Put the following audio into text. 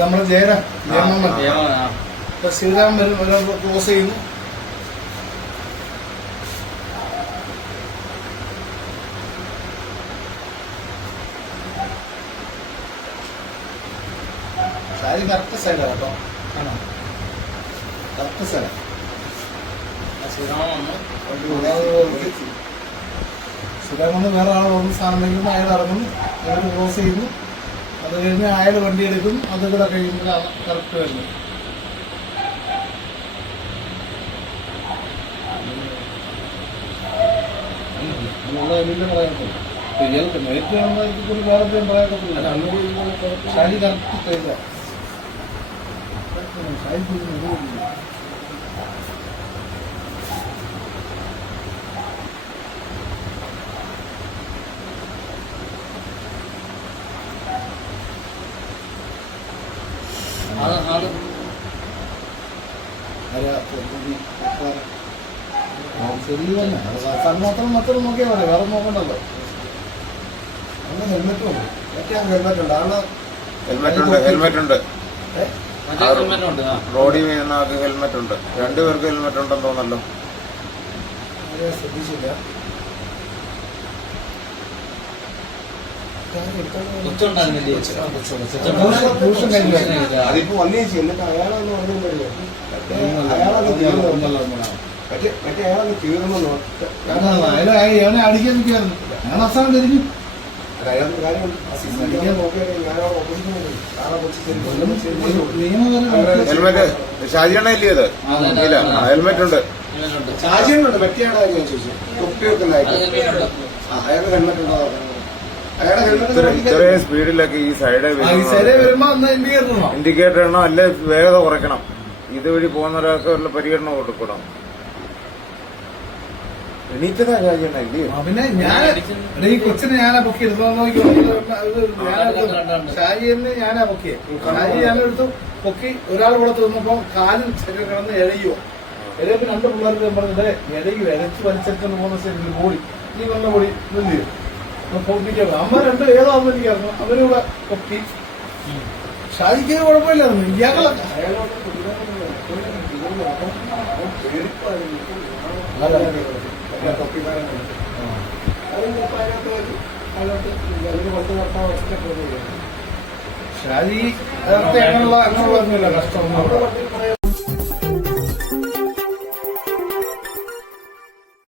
നമ്മള് ജയരാം ശ്രീരാം ക്ലോസ് ചെയ്യുന്നു. സാരി കറക്റ്റ് സൈഡാ കേട്ടോ. ആണോ? കറക്റ്റ് സൈഡാ. ശ്രീരാമെന്ന് വേറെ ആൾ വന്ന് സാധനം വയ്ക്കുമ്പോൾ അയാൾ ഇറങ്ങുന്നു, അയാൾ ക്ലോസ് ചെയ്യുന്നു. അത് കഴിഞ്ഞ് അയാൾ വണ്ടി എടുക്കും. അത് കൂടെ കഴിയുമ്പോഴാണ് കറക്റ്റ് വരുന്നത്. ഇയാൾക്ക് നേരിട്ട് കാണുമ്പോൾ വേറെ പറയാക്കത്തില്ല. ഷാജി കറക്റ്റ് ചെയ്ത ഷാജി ശരി തന്നെ. മാത്രം നോക്കിയാൽ മതി, വേറെ നോക്കണ്ടല്ലോ. ഹെൽമെറ്റും ഉണ്ട്. ഹെൽമെറ്റ് ഉണ്ട്. ആള് ഹെൽമെറ്റ് ഉണ്ട്. റോഡിൽ വീഴുന്ന ആൾക്ക് ഹെൽമെറ്റ് ഉണ്ട്. രണ്ടുപേർക്ക് ഹെൽമെറ്റ് ഉണ്ടെന്ന് തോന്നല്ലോ. ശ്രദ്ധിച്ചില്ല. അതിപ്പോ വന്നേ എന്നിട്ട് അയാളൊന്നും ഒന്നും കഴിയും. മറ്റേ അയാളൊന്ന് തീർന്നു. അയാളെ അടിക്കാൻ നിൽക്കുകയായിരുന്നു. ഞാൻ അവസാനം തിരിഞ്ഞു. അയാൾക്ക് കാര്യം ഹെൽമെറ്റ് ഷാജിയണ്ണ ഇല്ലേ? അത് ഇല്ല, ഹെൽമെറ്റ് ഉണ്ട്. ഷാജിയണ്ണുണ്ട്. മറ്റേ ആളെ ഞാൻ ചോദിച്ചു. തൊപ്പി വെക്കുന്നതായിട്ട് അയാൾക്ക് ഹെൽമെറ്റ് ഉണ്ടോ? ഇത്രയും സ്പീഡിലൊക്കെ ഈ സൈഡ് ഇൻഡിക്കേറ്റർ ഇടണം, അല്ലെ വേഗത കുറയ്ക്കണം. ഇതുവഴി പോകുന്ന ഒരാൾക്ക് വല്ല പരിഗണന കൊടുക്കണം. എണീറ്റതാ ഷാജിയണ്ണ ഇല്ലേ? പിന്നെ ഞാൻ ഈ കൊച്ചിനെ ഞാനാ പൊക്കി ഷാജിയെ ഞാനാ പൊക്കിയെ. ഷാജി ഞാനെടുത്തു പൊക്കി. ഒരാൾ കൂടെ തിന്നപ്പോ കാലും കിടന്ന് എഴയോ. എഴയപ്പോ രണ്ട് പിള്ളേർക്ക് പറഞ്ഞത് എഴയും എഴച്ച് വലിച്ചെടുക്കുന്ന പോകുന്ന ശരി ബോഡി ഈ വന്ന ബോഡി ഇല്ലയോ പൊക്കിക്കാം. അമ്മ രണ്ട് ഏതാണെന്ന് എനിക്കറിഞ്ഞു. അവരൂടെ പൊക്കി. ഷാജിക്ക് കുഴപ്പമില്ലായിരുന്നു. ഇയാളൊക്കെ ഷാജി അങ്ങനെയുള്ള കഷ്ടമൊന്നും